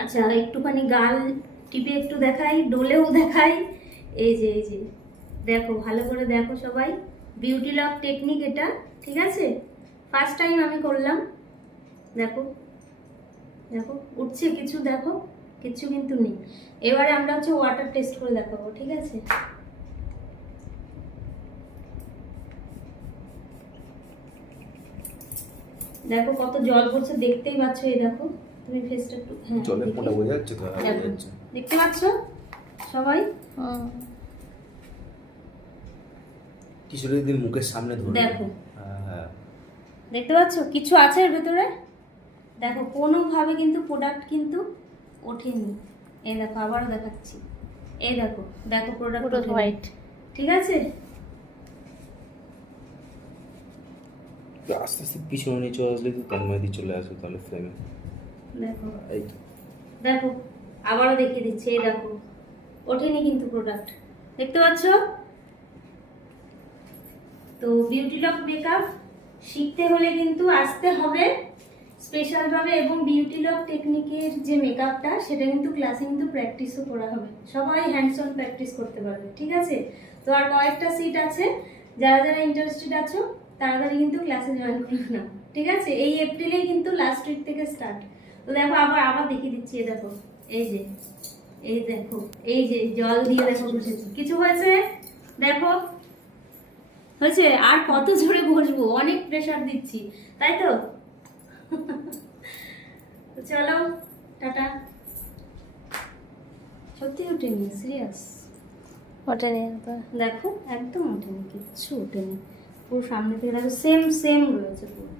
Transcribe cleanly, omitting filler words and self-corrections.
আচ্ছা একটুখানি গাল টিপে একটু দেখাই, ডোলেও দেখাই। এই যে দেখো, ভালো করে দেখো সবাই, বিউটি লক টেকনিক এটা, ঠিক আছে? ফার্স্ট টাইম আমি করলাম। দেখো দেখো উঠছে কিছু, দেখো কিছু কিন্তু নেই। এবারে আমরা হচ্ছে ওয়াটার টেস্ট করে দেখাবো, ঠিক আছে? দেখো কত জল পড়ছে, দেখতেই পাচ্ছ। এই দেখো তুমি ফেসটা একটু, হ্যাঁ জলের ফোঁটা বোঝা যাচ্ছে তো? হ্যাঁ, বোঝা দেখো, যাচ্ছে। দেখতে পাচ্ছ সবাই? কিছুটা যদি মুখের সামনে ধরে দেখো, হ্যাঁ, দেখতে পাচ্ছ কিছু আছে এর ভেতরে? দেখো কোনোভাবে কিন্তু প্রোডাক্ট কিন্তু ওঠেনি। এই দেখো আবারও দেখাচ্ছি, এই দেখো, দেখো প্রোডাক্ট হোয়াইট, ঠিক আছে? তো আস্তে আস্তে পিছনে নিচে আসলে তো তন্ময়দি চলে আসবে তাহলে ফ্রেমে। দেখো এই তো দেখো, আবারও দেখিয়ে দিচ্ছি, এই দেখো ওঠেনি কিন্তু প্রোডাক্ট, দেখতে পাচ্ছ? তো বিউটি লক মেকআপ শিখতে হলে কিন্তু আসতে হবে স্পেশালভাবে, এবং বিউটি লক টেকনিকের যে মেকআপটা সেটা কিন্তু ক্লাসে কিন্তু প্র্যাকটিসও করা হবে, সবাই হ্যান্ডস অন প্র্যাকটিস করতে পারবে, ঠিক আছে? তো আর কয়েকটা সিট আছে, যারা যারা ইন্টারেস্টেড আছো তাড়াতাড়ি কিন্তু ক্লাসে জয়েন করে নাও, ঠিক আছে? এই এপ্রিলেই কিন্তু লাস্ট উইক থেকে স্টার্ট। তো দেখো আবার আবার দেখিয়ে দিচ্ছি, এই দেখো, এই যে, এই দেখো, এই যে জল দিয়ে দেখো ঘষেছি, কিছু হয়েছে? দেখো হয়েছে? আর কত জোরে ঘষবো, অনেক প্রেসার দিচ্ছি, তাই তো? তো চলো টাটা। সত্যি ওঠেনি, সিরিয়াস ওঠেনি। দেখো একদম ওঠেনি, কিচ্ছু ওঠেনি, পুরো সামনে থেকে দেখো সেম সেম রয়েছে পুরো।